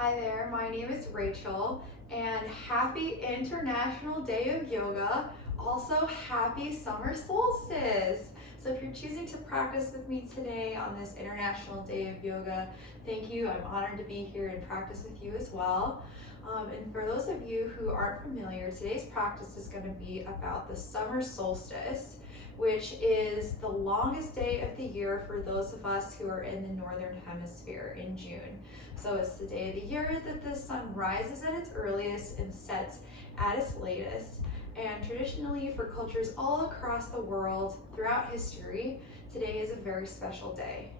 Hi there, my name is Rachel, and happy International Day of Yoga. Also, happy Summer Solstice. So, if you're choosing to practice with me today on this International Day of Yoga, thank you. I'm honored to be here and practice with you as well. And for those of you who aren't familiar, today's practice is going to be about the summer solstice, which is the longest day of the year for those of us who are in the northern hemisphere in June. So it's the day of the year that the sun rises at its earliest and sets at its latest. And traditionally, for cultures all across the world throughout history, today is a very special day.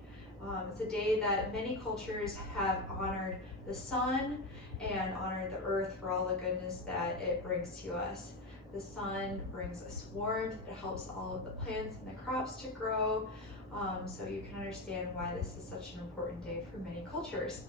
It's a day that many cultures have honored the sun and honored the earth for all the goodness that it brings to us. The sun brings us warmth, it helps all of the plants and the crops to grow, so you can understand why this is such an important day for many cultures.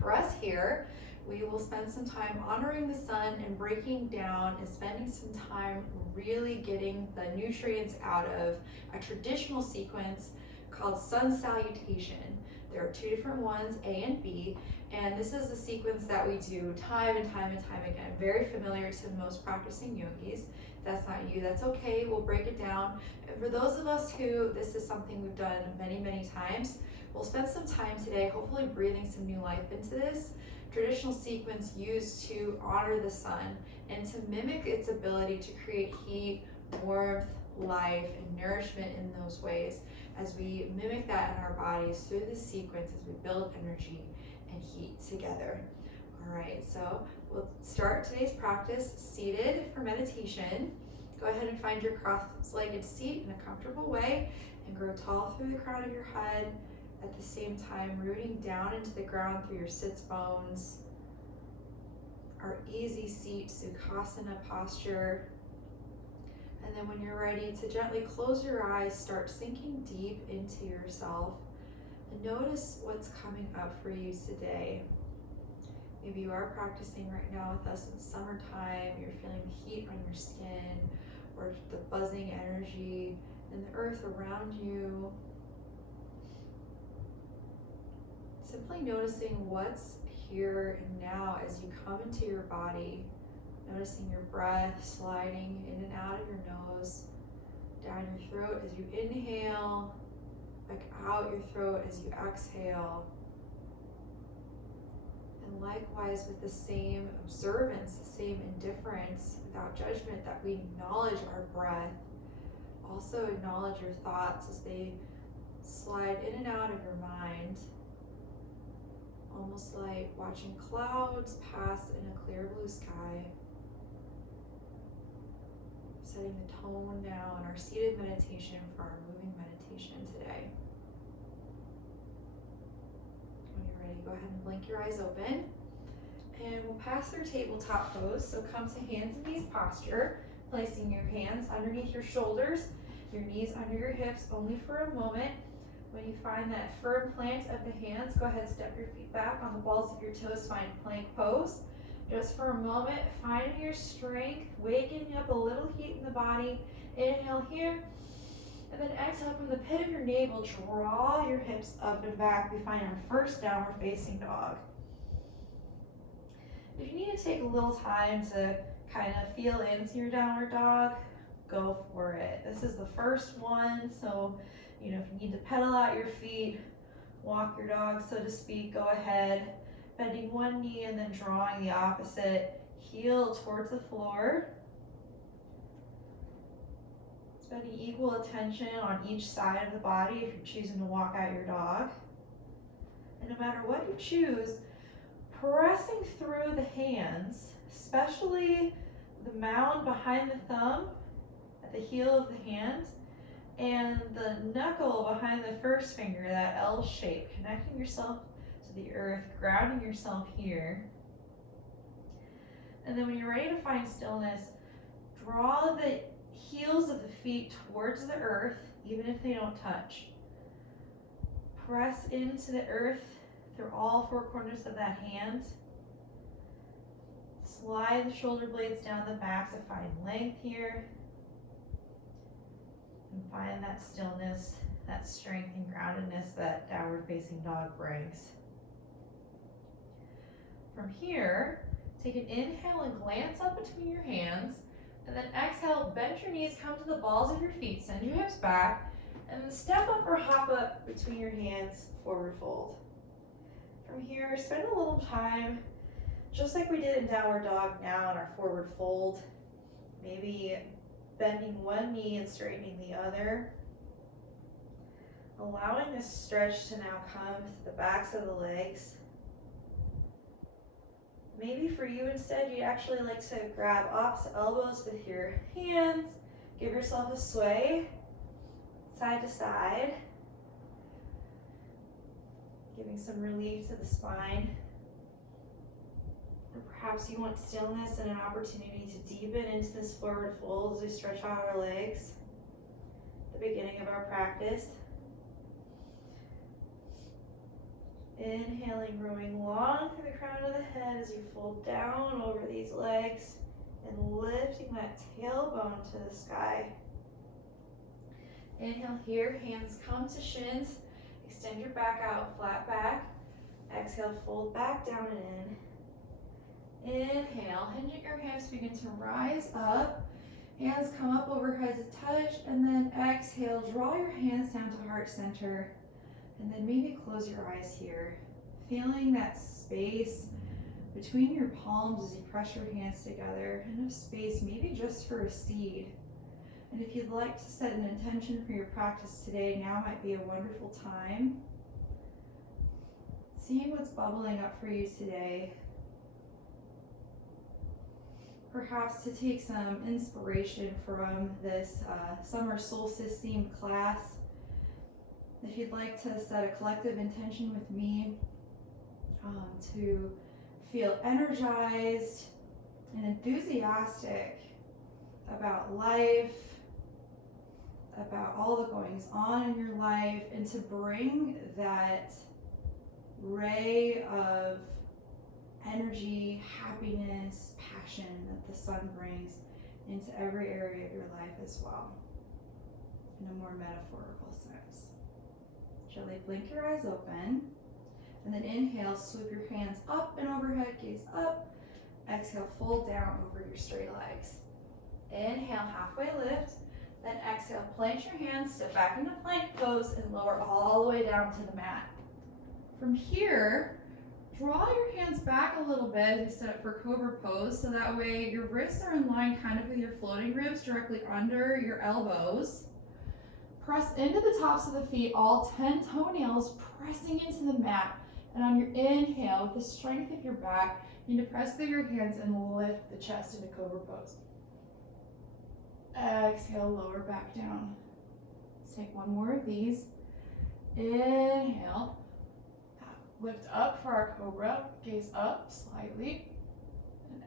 For us here, we will spend some time honoring the sun and breaking down and spending some time really getting the nutrients out of a traditional sequence called sun salutation. There are two different ones, A and B, and this is the sequence that we do time and time and time again. Very familiar to most practicing yogis. If that's not you, that's okay. We'll break it down. And for those of us who this is something we've done many, many times, we'll spend some time today hopefully breathing some new life into this traditional sequence used to honor the sun and to mimic its ability to create heat, warmth, life, and nourishment in those ways as we mimic that in our bodies through this sequence as we build energy and heat together. All right, so we'll start today's practice seated for meditation. Go ahead and find your cross-legged seat in a comfortable way and grow tall through the crown of your head, at the same time rooting down into the ground through your sits bones. Our easy seat Sukhasana posture. And then when you're ready to gently close your eyes, start sinking deep into yourself and notice what's coming up for you today. Maybe you are practicing right now with us in summertime, you're feeling the heat on your skin or the buzzing energy in the earth around you. Simply noticing what's here and now as you come into your body. Noticing your breath sliding in and out of your nose, down your throat as you inhale, back out your throat as you exhale. And likewise with the same observance, the same indifference, without judgment, that we acknowledge our breath. Also acknowledge your thoughts as they slide in and out of your mind. Almost like watching clouds pass in a clear blue sky. Setting the tone now in our seated meditation for our moving meditation today. When you're ready, go ahead and blink your eyes open. And we'll pass through tabletop pose. So come to hands and knees posture, placing your hands underneath your shoulders, your knees under your hips only for a moment. When you find that firm plant of the hands, go ahead and step your feet back on the balls of your toes, find plank pose. Just for a moment, finding your strength, waking up a little heat in the body. Inhale here, and then exhale from the pit of your navel, draw your hips up and back. We find our first downward facing dog. If you need to take a little time to kind of feel into your downward dog, go for it. This is the first one, so if you need to pedal out your feet, walk your dog, so to speak, go ahead. Bending one knee and then drawing the opposite heel towards the floor. Spending equal attention on each side of the body if you're choosing to walk out your dog. And no matter what you choose, pressing through the hands, especially the mound behind the thumb at the heel of the hand, and the knuckle behind the first finger, that L shape, connecting yourself to the earth, grounding yourself here. And then when you're ready to find stillness, draw the heels of the feet towards the earth, even if they don't touch. Press into the earth through all four corners of that hand. Slide the shoulder blades down the back to find length here. And find that stillness, that strength and groundedness that downward facing dog brings. From here, take an inhale and glance up between your hands, and then exhale, bend your knees, come to the balls of your feet, send your hips back, and then step up or hop up between your hands, forward fold. From here, spend a little time, just like we did in downward dog now in our forward fold, maybe bending one knee and straightening the other. Allowing this stretch to now come to the backs of the legs. Maybe for you instead, you'd actually like to grab opposite elbows with your hands. Give yourself a sway, side to side. Giving some relief to the spine. Or perhaps you want stillness and an opportunity to deepen into this forward fold as we stretch out our legs. At the beginning of our practice. Inhaling, growing long through the crown of the head as you fold down over these legs and lifting that tailbone to the sky. Inhale here, hands come to shins. Extend your back out, flat back. Exhale, fold back down and in. Inhale, hinge at your hips, begin to rise up. Hands come up overhead to touch, and then exhale, draw your hands down to heart center. And then maybe close your eyes here, feeling that space between your palms as you press your hands together, enough space maybe just for a seed. And if you'd like to set an intention for your practice today, now might be a wonderful time. Seeing what's bubbling up for you today. Perhaps to take some inspiration from this Summer Solstice themed class. If you'd like to set a collective intention with me to feel energized and enthusiastic about life, about all the goings on in your life, and to bring that ray of energy, happiness, passion that the sun brings into every area of your life as well, in a more metaphorical sense. Gently blink your eyes open, and then inhale, sweep your hands up and overhead, gaze up. Exhale, fold down over your straight legs. Inhale, halfway lift, then exhale, plant your hands, step back into plank pose, and lower all the way down to the mat. From here, draw your hands back a little bit as you set up for cobra pose, so that way your wrists are in line kind of with your floating ribs directly under your elbows. Press into the tops of the feet, all 10 toenails pressing into the mat. And on your inhale, with the strength of your back, you need to press through your hands and lift the chest into cobra pose. Exhale, lower back down. Let's take one more of these. Inhale, lift up for our cobra, gaze up slightly.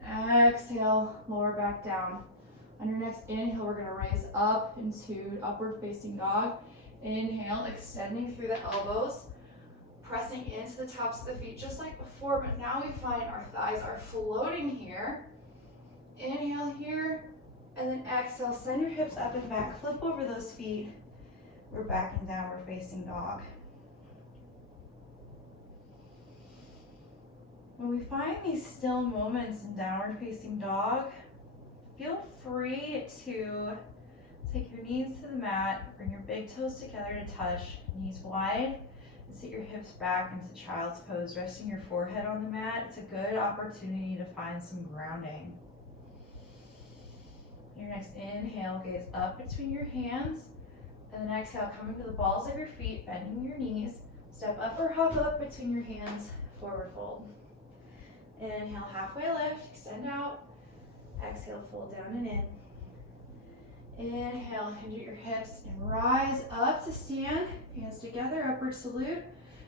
And exhale, lower back down. On your next inhale, we're gonna raise up into upward facing dog. Inhale, extending through the elbows, pressing into the tops of the feet just like before, but now we find our thighs are floating here. Inhale here, and then exhale, send your hips up and back, flip over those feet. We're back in downward facing dog. When we find these still moments in downward facing dog, feel free to take your knees to the mat, bring your big toes together to touch, knees wide, and sit your hips back into child's pose, resting your forehead on the mat. It's a good opportunity to find some grounding. Your next inhale, gaze up between your hands, and then exhale, coming to the balls of your feet, bending your knees, step up or hop up between your hands, forward fold. Inhale, halfway lift, extend out. Exhale, fold down and in. Inhale, hinge at your hips and rise up to stand. Hands together, upward salute.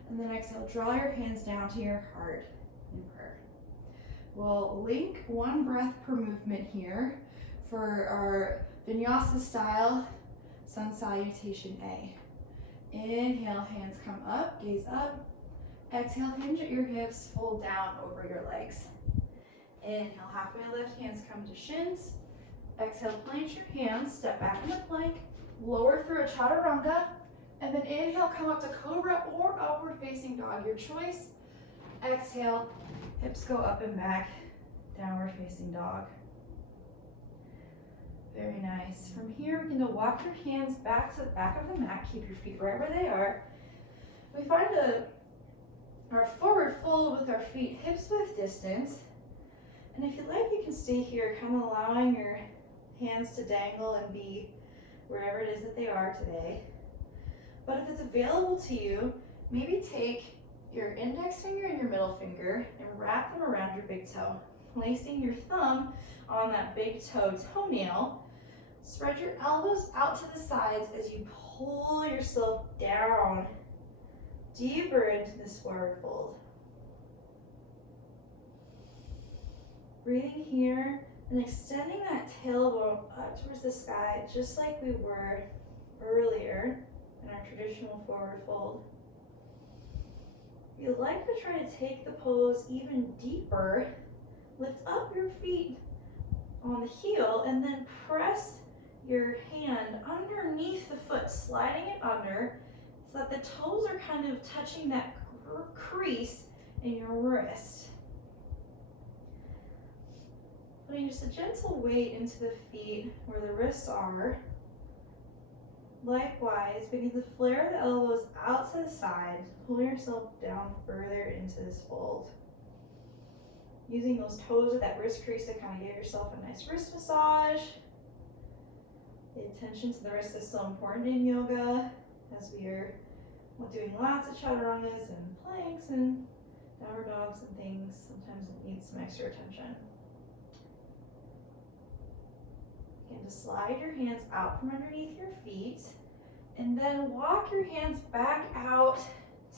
And then exhale, draw your hands down to your heart in prayer. We'll link one breath per movement here for our vinyasa style sun salutation A. Inhale, hands come up, gaze up. Exhale, hinge at your hips, fold down over your legs. Inhale, halfway lift, hands come to shins. Exhale, plant your hands, step back into plank, lower through a chaturanga, and then inhale, come up to cobra or upward facing dog, your choice. Exhale, hips go up and back, downward facing dog. Very nice. From here, begin to walk your hands back to the back of the mat. Keep your feet right where they are. We find our forward fold with our feet hips width distance. And if you like, you can stay here, kind of allowing your hands to dangle and be wherever it is that they are today. But if it's available to you, maybe take your index finger and your middle finger and wrap them around your big toe, placing your thumb on that big toe toenail. Spread your elbows out to the sides as you pull yourself down deeper into this forward fold. Breathing here and extending that tailbone up towards the sky, just like we were earlier in our traditional forward fold. If you'd like to try to take the pose even deeper, lift up your feet on the heel and then press your hand underneath the foot, sliding it under so that the toes are kind of touching that crease in your wrist. Putting just a gentle weight into the feet where the wrists are. Likewise, begin to flare the elbows out to the side, pull yourself down further into this fold. Using those toes with that wrist crease to kind of give yourself a nice wrist massage. The attention to the wrist is so important in yoga, as we are doing lots of chaturangas and planks and downward dogs and things. Sometimes it needs some extra attention. Begin to slide your hands out from underneath your feet, and then walk your hands back out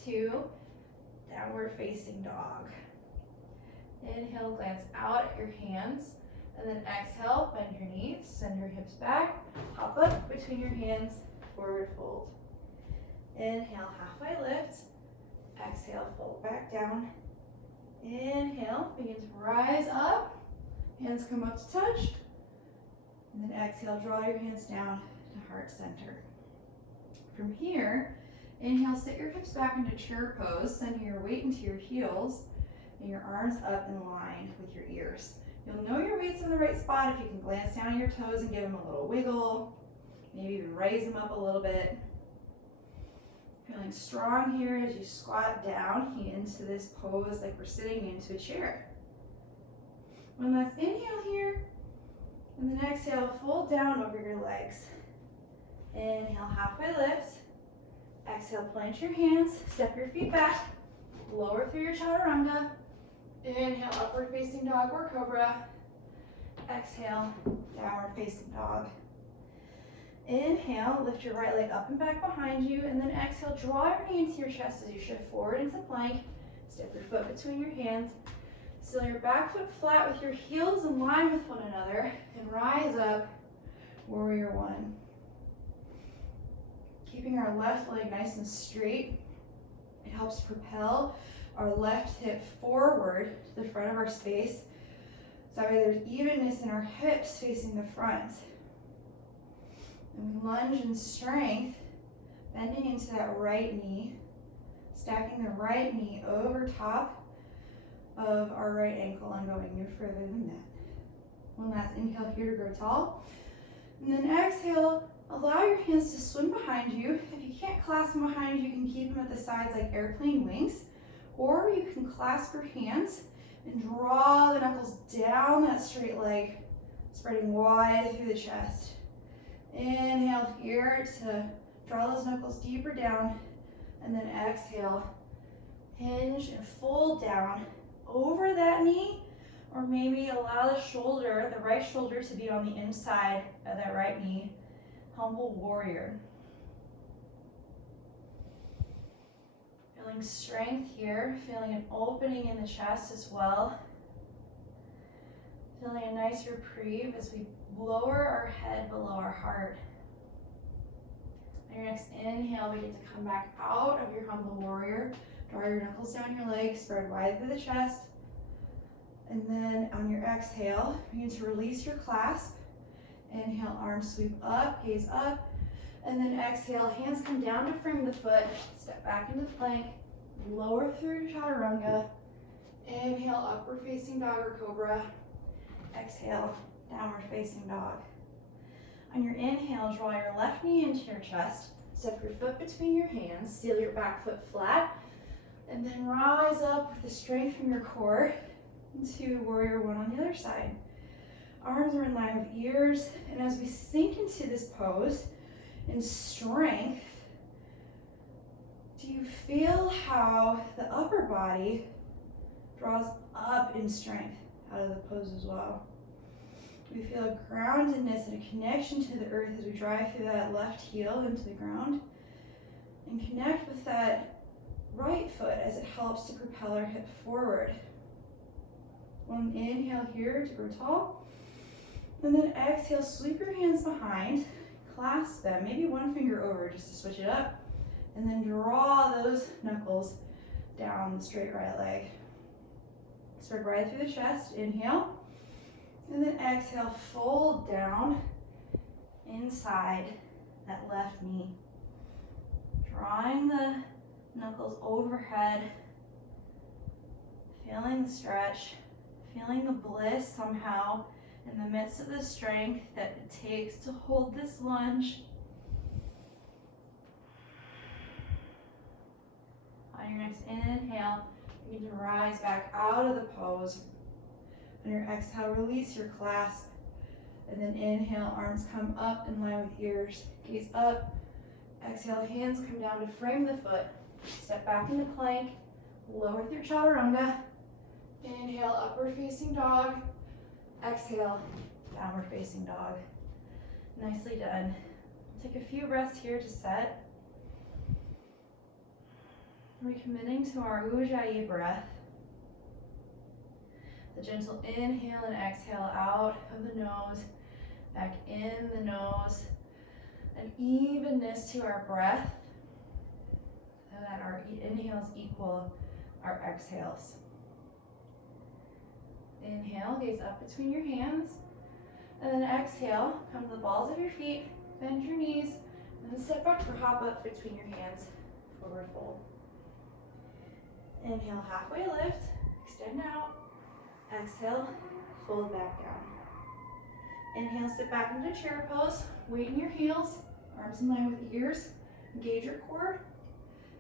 to downward facing dog. Inhale, glance out at your hands, and then exhale, bend your knees, send your hips back, hop up between your hands, forward fold. Inhale, halfway lift. Exhale, fold back down. Inhale, begin to rise up. Hands come up to touch. And then exhale, draw your hands down to heart center. From here, inhale, sit your hips back into chair pose, sending your weight into your heels and your arms up in line with your ears. You'll know your weight's in the right spot if you can glance down at your toes and give them a little wiggle. Maybe even raise them up a little bit. Feeling strong here as you squat down into this pose like we're sitting into a chair. One last inhale here, and then exhale, fold down over your legs. Inhale, halfway lift. Exhale, plant your hands, step your feet back, lower through your chaturanga. Inhale, upward facing dog or cobra. Exhale, downward facing dog. Inhale, lift your right leg up and back behind you, and then exhale, draw your knee into your chest as you shift forward into plank. Step your foot between your hands. Seal your back foot flat with your heels in line with one another, and rise up, warrior one. Keeping our left leg nice and straight, it helps propel our left hip forward to the front of our space. So that way there's evenness in our hips facing the front. And we lunge in strength, bending into that right knee, stacking the right knee over top of our right ankle and going no further than that. One last inhale here to grow tall. And then exhale, allow your hands to swim behind you. If you can't clasp them behind you, you can keep them at the sides like airplane wings. Or you can clasp your hands and draw the knuckles down that straight leg, spreading wide through the chest. Inhale here to draw those knuckles deeper down, and then exhale, hinge and fold down over that knee, or maybe allow the right shoulder to be on the inside of that right knee. Humble warrior. Feeling strength here, feeling an opening in the chest as well. Feeling a nice reprieve as we lower our head below our heart. On your next inhale, begin to come back out of your humble warrior. Draw your knuckles down your legs, spread wide through the chest. And then on your exhale, begin to release your clasp. Inhale, arms sweep up, gaze up. And then exhale, hands come down to frame the foot, step back into plank, lower through chaturanga, Inhale, upward facing dog or cobra. Exhale, downward facing dog. On your inhale, draw your left knee into your chest. Step your foot between your hands. Seal your back foot flat. And then rise up with the strength from your core into warrior one on the other side. Arms are in line with ears. And as we sink into this pose in strength, do you feel how the upper body draws up in strength out of the pose as well? We feel a groundedness and a connection to the earth as we drive through that left heel into the ground. And connect with that right foot as it helps to propel our hip forward. One inhale here to grow tall. And then exhale, sweep your hands behind, clasp them, maybe one finger over just to switch it up. And then draw those knuckles down the straight right leg. Spread right through the chest, inhale. And then exhale, fold down inside that left knee. Drawing the knuckles overhead, feeling the stretch, feeling the bliss somehow in the midst of the strength that it takes to hold this lunge. On your next inhale, you need to rise back out of the pose. On your exhale, release your clasp. And then inhale, arms come up in line with ears. Gaze up. Exhale, hands come down to frame the foot. Step back into plank. Lower through chaturanga. Inhale, upward facing dog. Exhale, downward facing dog. Nicely done. Take a few breaths here to set. Recommitting to our Ujjayi breath. The gentle inhale and exhale out of the nose, back in the nose. An evenness to our breath so that our inhales equal our exhales. Inhale, gaze up between your hands. And then exhale, come to the balls of your feet, bend your knees, and then step back or hop up between your hands, forward fold. Inhale, halfway lift, extend out. Exhale, fold back down. Inhale, sit back into chair pose. Weight in your heels, arms in line with ears. Engage your core.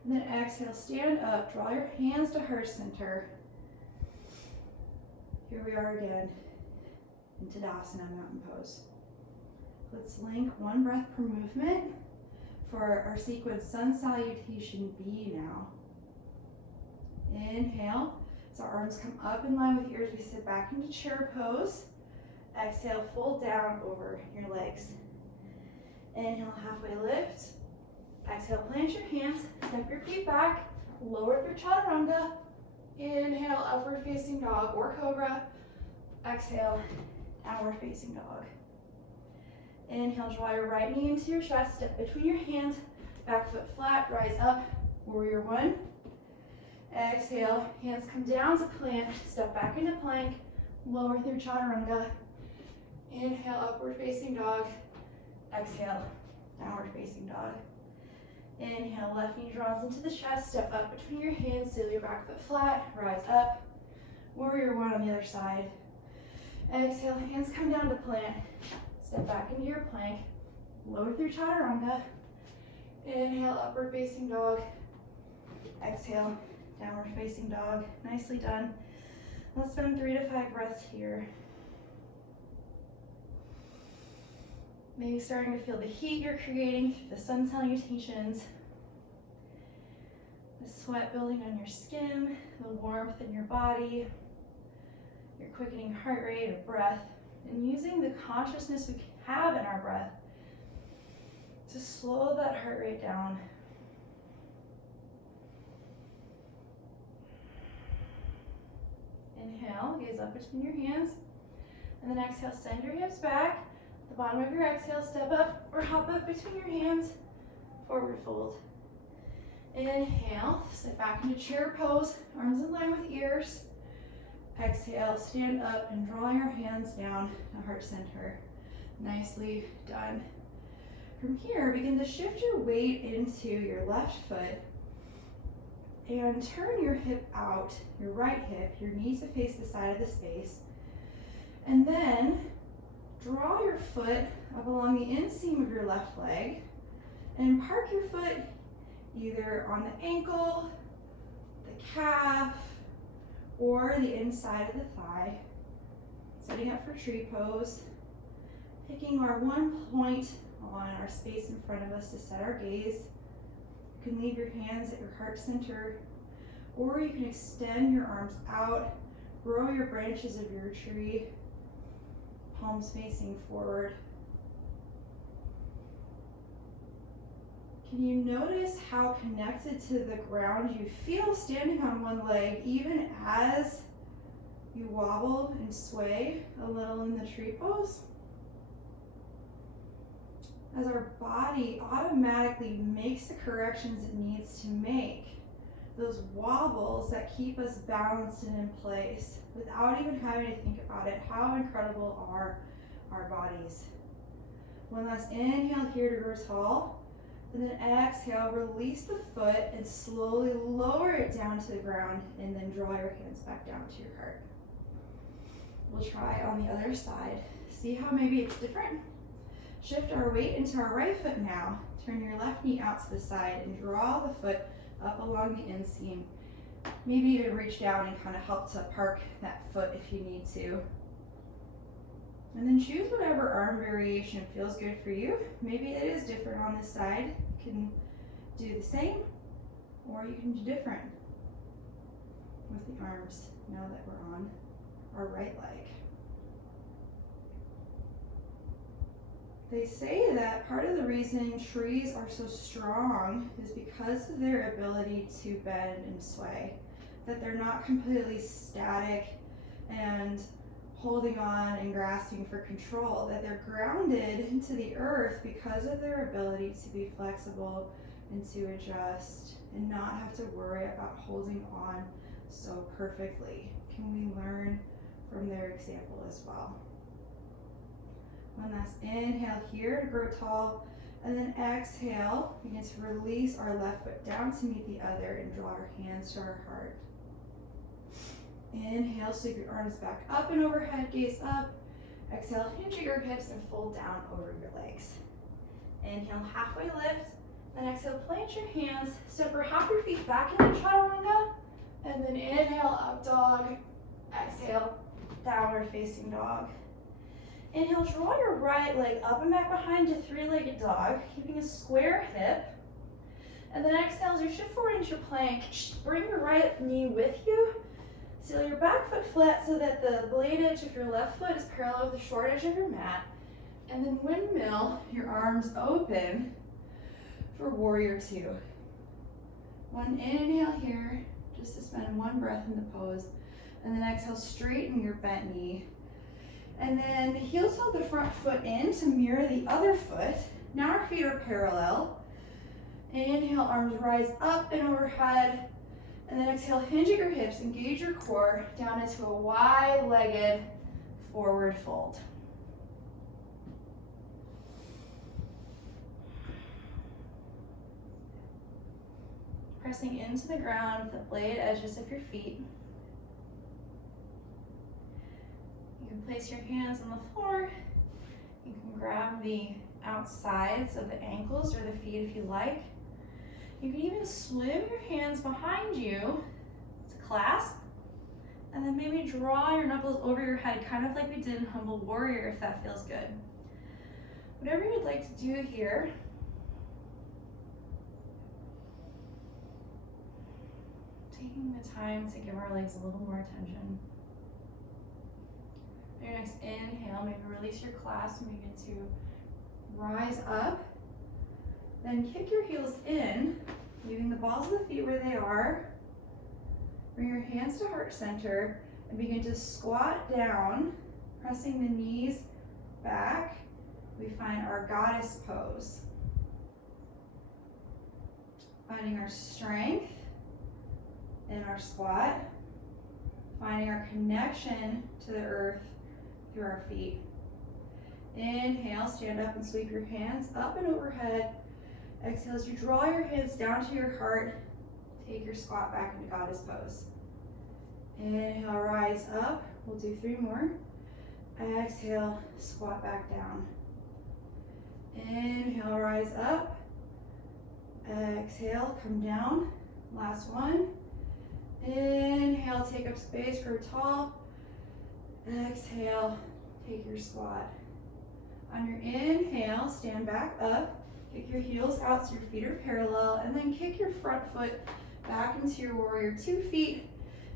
And then exhale, stand up. Draw your hands to heart center. Here we are again in Tadasana, mountain pose. Let's link one breath per movement for our sequence sun salutation B now. Inhale. So arms come up in line with ears. We sit back into chair pose. Exhale, fold down over your legs. Inhale, halfway lift. Exhale, plant your hands. Step your feet back. Lower through chaturanga. Inhale, upward facing dog or cobra. Exhale, downward facing dog. Inhale, draw your right knee into your chest. Step between your hands. Back foot flat. Rise up. Warrior one. Exhale, hands come down to plant, step back into plank, lower through chaturanga. Inhale, upward facing dog. Exhale, downward facing dog. Inhale, left knee draws into the chest, step up between your hands, seal your back foot flat, rise up. Warrior one on the other side. Exhale, hands come down to plant, step back into your plank, lower through chaturanga. Inhale, upward facing dog. Exhale, downward facing dog. Nicely done. Let's spend 3 to 5 breaths here. Maybe starting to feel the heat you're creating through the sun salutations. The sweat building on your skin, the warmth in your body, your quickening heart rate or breath, and using the consciousness we have in our breath to slow that heart rate down. Inhale, gaze up between your hands. And then exhale, send your hips back. At the bottom of your exhale, step up or hop up between your hands. Forward fold. Inhale, sit back into chair pose, arms in line with ears. Exhale, stand up and draw your hands down to heart center. Nicely done. From here, begin to shift your weight into your left foot. And turn your hip out, your right hip, your knees to face the side of the space. And then draw your foot up along the inseam of your left leg and park your foot either on the ankle, the calf, or the inside of the thigh. Setting up for tree pose, picking our one point on our space in front of us to set our gaze. You can leave your hands at your heart center, or you can extend your arms out, grow your branches of your tree, palms facing forward. Can you notice how connected to the ground you feel standing on one leg, even as you wobble and sway a little in the tree pose? As our body automatically makes the corrections it needs to make, those wobbles that keep us balanced and in place without even having to think about it. How incredible are our bodies? One last inhale here to grow tall, and then exhale, release the foot and slowly lower it down to the ground, and then draw your hands back down to your heart. We'll try on the other side. See how maybe it's different? Shift our weight into our right foot now. Turn your left knee out to the side and draw the foot up along the inseam. Maybe even reach down and kind of help to park that foot if you need to. And then choose whatever arm variation feels good for you. Maybe it is different on this side. You can do the same, or you can do different with the arms now that we're on our right leg. They say that part of the reason trees are so strong is because of their ability to bend and sway, that they're not completely static and holding on and grasping for control, that they're grounded into the earth because of their ability to be flexible and to adjust and not have to worry about holding on so perfectly. Can we learn from their example as well? One last inhale here to grow tall, and then exhale, begin to release our left foot down to meet the other and draw our hands to our heart. Inhale, sweep your arms back up and overhead, gaze up. Exhale, hinge at your hips and fold down over your legs. Inhale, halfway lift, then exhale, plant your hands, step or hop your feet back into chaturanga, and then inhale, up dog. Exhale, downward facing dog. Inhale, draw your right leg up and back behind to three-legged dog, keeping a square hip. And then exhale, as you shift forward into your plank, bring your right knee with you. Seal your back foot flat so that the blade edge of your left foot is parallel with the short edge of your mat. And then windmill your arms open for warrior two. One inhale here, just to spend one breath in the pose. And then exhale, straighten your bent knee. And then heel toe the front foot in to mirror the other foot. Now our feet are parallel. Inhale, arms rise up and overhead. And then exhale, hinge at your hips, engage your core down into a wide-legged forward fold. Pressing into the ground with the blade edges of your feet. You can place your hands on the floor. You can grab the outsides of the ankles or the feet if you like. You can even swim your hands behind you to clasp, and then maybe draw your knuckles over your head, kind of like we did in Humble Warrior, if that feels good. Whatever you'd like to do here. Taking the time to give our legs a little more attention. Your next inhale, maybe release your clasp and begin to rise up. Then kick your heels in, leaving the balls of the feet where they are. Bring your hands to heart center and begin to squat down, pressing the knees back. We find our goddess pose. Finding our strength in our squat. Finding our connection to the earth through our feet. Inhale, stand up and sweep your hands up and overhead. Exhale as you draw your hands down to your heart, take your squat back into goddess pose. Inhale, rise up. We'll do 3 more. Exhale, squat back down. Inhale, rise up. Exhale, come down. Last one. Inhale, take up space, grow tall. Exhale, take your squat. On your inhale, stand back up. Kick your heels out so your feet are parallel, and then kick your front foot back into your warrior 2 feet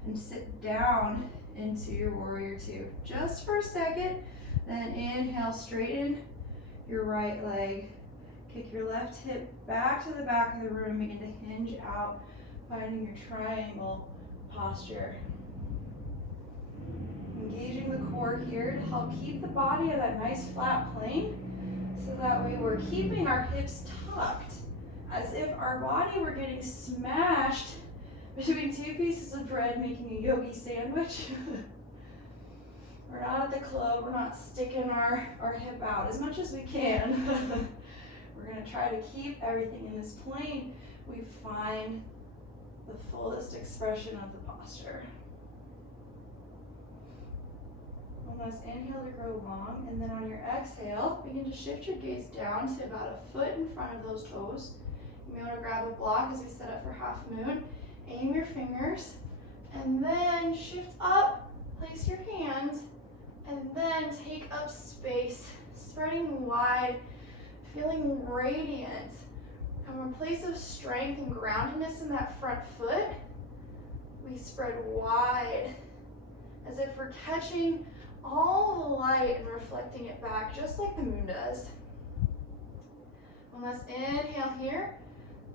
and sit down into your warrior 2. Just for a second, then inhale, straighten your right leg. Kick your left hip back to the back of the room, begin to hinge out, finding your triangle posture. Engaging the core here to help keep the body at that nice flat plane, so that way we're keeping our hips tucked as if our body were getting smashed between 2 pieces of bread making a yogi sandwich. We're not at the club, we're not sticking our hip out as much as we can. We're going to try to keep everything in this plane. We find the fullest expression of the posture. One last inhale to grow long, and then on your exhale, begin to shift your gaze down to about a foot in front of those toes. You may want to grab a block as we set up for half moon. Aim your fingers, and then shift up, place your hands, and then take up space, spreading wide, feeling radiant. From a place of strength and groundedness in that front foot, we spread wide, as if we're catching all the light and reflecting it back, just like the moon does. One last inhale here,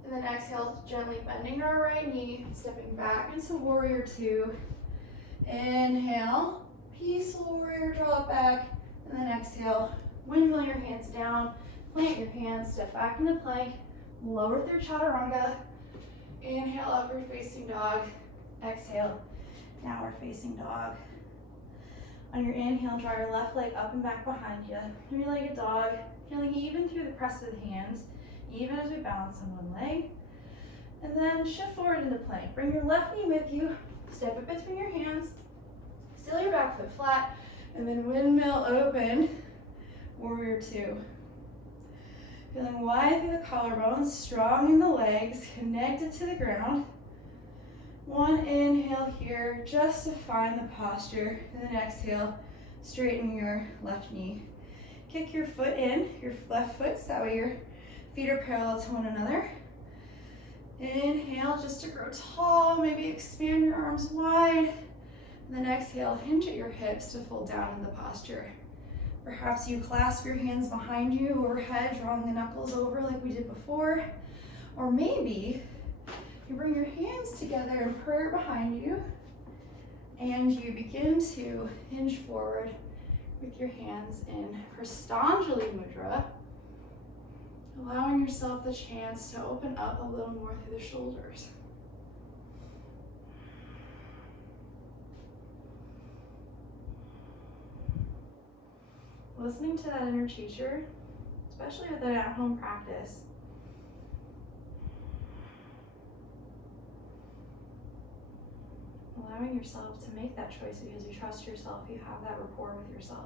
and then exhale, gently bending our right knee, stepping back into warrior 2. Inhale, peaceful warrior, draw it back, and then exhale, windmill your hands down, plant your hands, step back into plank, lower through chaturanga. Inhale, upward facing dog. Exhale, downward facing dog. On your inhale, draw your left leg up and back behind you. 3-legged dog, feeling even through the press of the hands, even as we balance on one leg. And then shift forward into plank. Bring your left knee with you, step it between your hands, seal your back foot flat, and then windmill open, warrior 2. Feeling wide through the collarbones, strong in the legs, connected to the ground. One inhale here, just to find the posture, and then exhale, straighten your left knee. Kick your foot in, your left foot, so that way your feet are parallel to one another. Inhale just to grow tall, maybe expand your arms wide. And then exhale, hinge at your hips to fold down in the posture. Perhaps you clasp your hands behind you overhead, drawing the knuckles over like we did before. Or maybe you bring your hands together in prayer behind you, and you begin to hinge forward with your hands in Prastanjali Mudra, allowing yourself the chance to open up a little more through the shoulders. Listening to that inner teacher, especially with an at-home practice, allowing yourself to make that choice because you trust yourself, you have that rapport with yourself.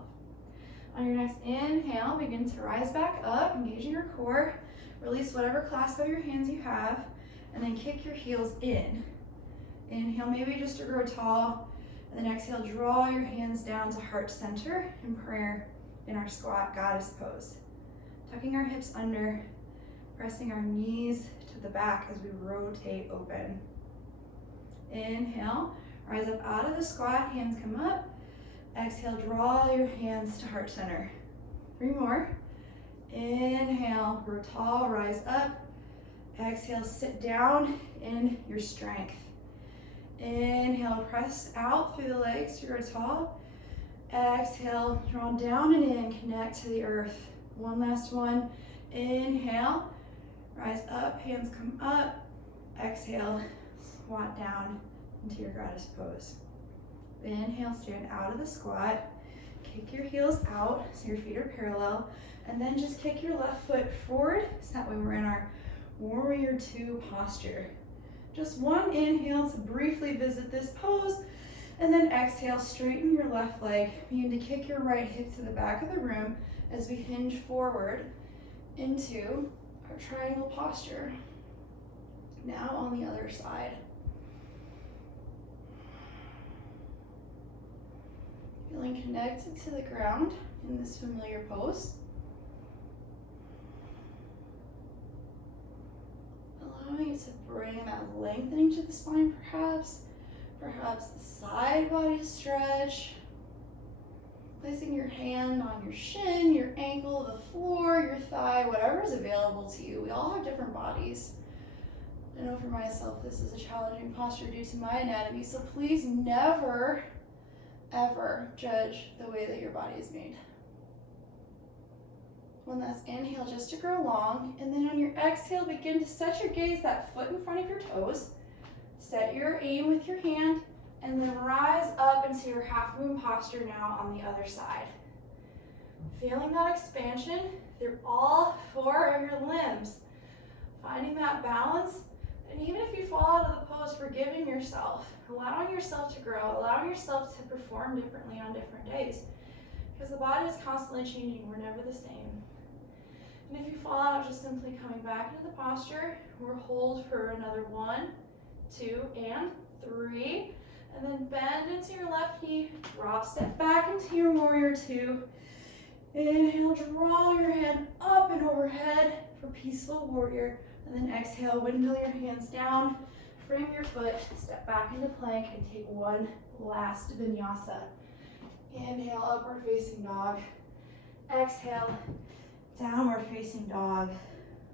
On your next inhale, begin to rise back up, engaging your core, release whatever clasp of your hands you have, and then kick your heels in. Inhale, maybe just to grow tall, and then exhale, draw your hands down to heart center in prayer in our squat goddess pose. Tucking our hips under, pressing our knees to the back as we rotate open. Inhale, rise up out of the squat, hands come up. Exhale, draw your hands to heart center. 3 more. Inhale, grow tall, rise up. Exhale, sit down in your strength. Inhale, press out through the legs to grow tall. Exhale, draw down and in, connect to the earth. One last one. Inhale, rise up, hands come up. Exhale, squat down into your goddess pose. Inhale, stand out of the squat. Kick your heels out so your feet are parallel. And then just kick your left foot forward so that way we're in our warrior 2 posture. Just one inhale to briefly visit this pose, and then exhale, straighten your left leg. Begin to kick your right hip to the back of the room as we hinge forward into our triangle posture. Now on the other side. Feeling connected to the ground in this familiar pose. Allowing you to bring that lengthening to the spine, perhaps the side body stretch. Placing your hand on your shin, your ankle, the floor, your thigh, whatever is available to you. We all have different bodies. I know for myself this is a challenging posture due to my anatomy, so please never, ever judge the way that your body is made. One last inhale just to grow long, and then on your exhale, begin to set your gaze that foot in front of your toes. Set your aim with your hand, and then rise up into your half moon posture now on the other side. Feeling that expansion through all 4 of your limbs. Finding that balance, and even if you fall out of the pose, forgiving yourself, allowing yourself to grow, allowing yourself to perform differently on different days. Because the body is constantly changing, we're never the same. And if you fall out, just simply coming back into the posture, we'll hold for another 1, 2, and 3. And then bend into your left knee, drop, step back into your warrior 2. Inhale, draw your hand up and overhead for peaceful warrior. And then exhale, windmill your hands down, frame your foot, step back into plank, and take one last vinyasa. Inhale, upward facing dog. Exhale, downward facing dog.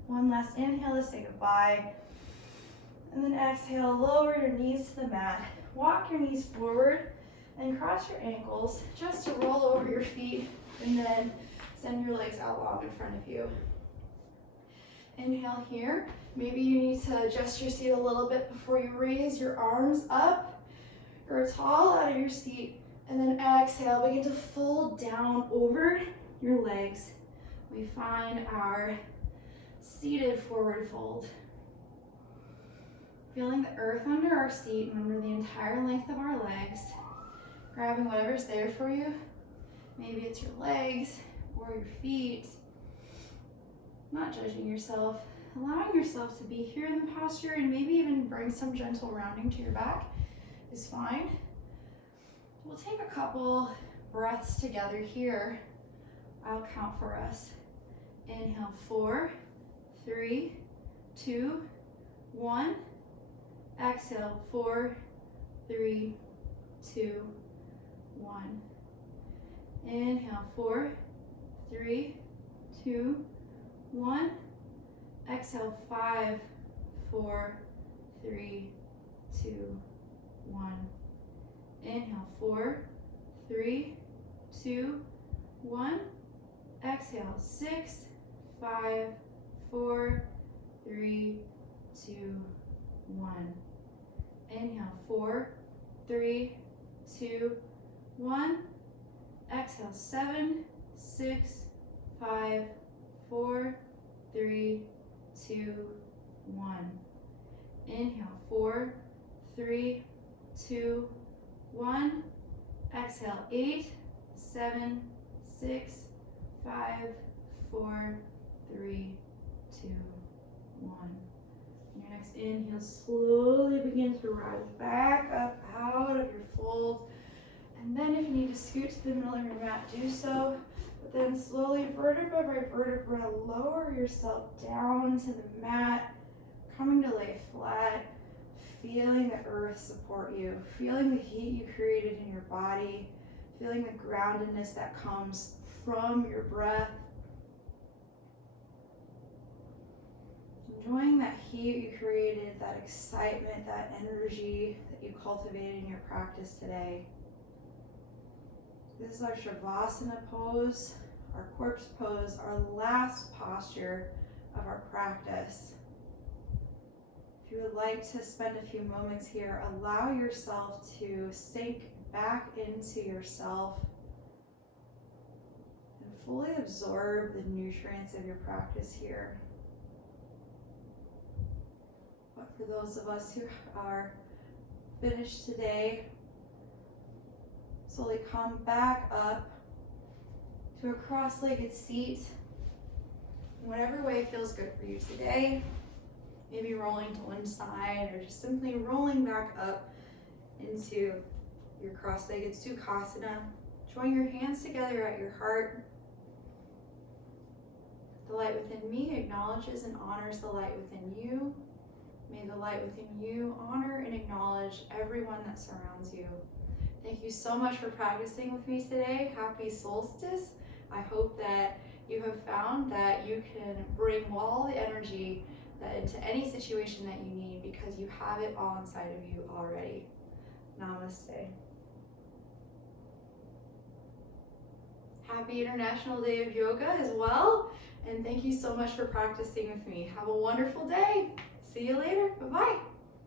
One last inhale to say goodbye. And then exhale, lower your knees to the mat. Walk your knees forward and cross your ankles just to roll over your feet, and then send your legs out long in front of you. Inhale here. Maybe you need to adjust your seat a little bit before you raise your arms up or tall out of your seat. And then exhale, begin to fold down over your legs. We find our seated forward fold. Feeling the earth under our seat and under the entire length of our legs. Grabbing whatever's there for you. Maybe it's your legs or your feet. Not judging yourself, allowing yourself to be here in the posture, and maybe even bring some gentle rounding to your back is fine. We'll take a couple breaths together here. I'll count for us. Inhale, 4, 3, 2, 1. Exhale, 4, 3, 2, 1. Inhale, 4, 3, 2, 1. Exhale, 5, 4, 3, 2, 1. Inhale, 4, 3, 2, 1. Exhale, 6, 5, 4, 3, 2, 1. Inhale, 4, 3, 2, 1. Exhale, 7, 6, 5, 4, 3, 2, 1. Inhale, 4, 3, 2, 1. Exhale, 8, 7, 6, 5, 4, 3, 2, 1. Your next inhale, slowly begin to rise back up out of your fold. And then if you need to scoot to the middle of your mat, do so. But then slowly, vertebra by vertebra, lower yourself down to the mat, coming to lay flat, feeling the earth support you, feeling the heat you created in your body, feeling the groundedness that comes from your breath. Enjoying that heat you created, that excitement, that energy that you cultivated in your practice today. This is our Shavasana pose, our corpse pose, our last posture of our practice. If you would like to spend a few moments here, allow yourself to sink back into yourself and fully absorb the nutrients of your practice here. But for those of us who are finished today, slowly come back up to a cross-legged seat. Whatever way feels good for you today. Maybe rolling to one side or just simply rolling back up into your cross-legged Sukhasana. Join your hands together at your heart. The light within me acknowledges and honors the light within you. May the light within you honor and acknowledge everyone that surrounds you. Thank you so much for practicing with me today. Happy solstice. I hope that you have found that you can bring all the energy into any situation that you need because you have it all inside of you already. Namaste. Happy International Day of Yoga as well. And thank you so much for practicing with me. Have a wonderful day. See you later. Bye-bye.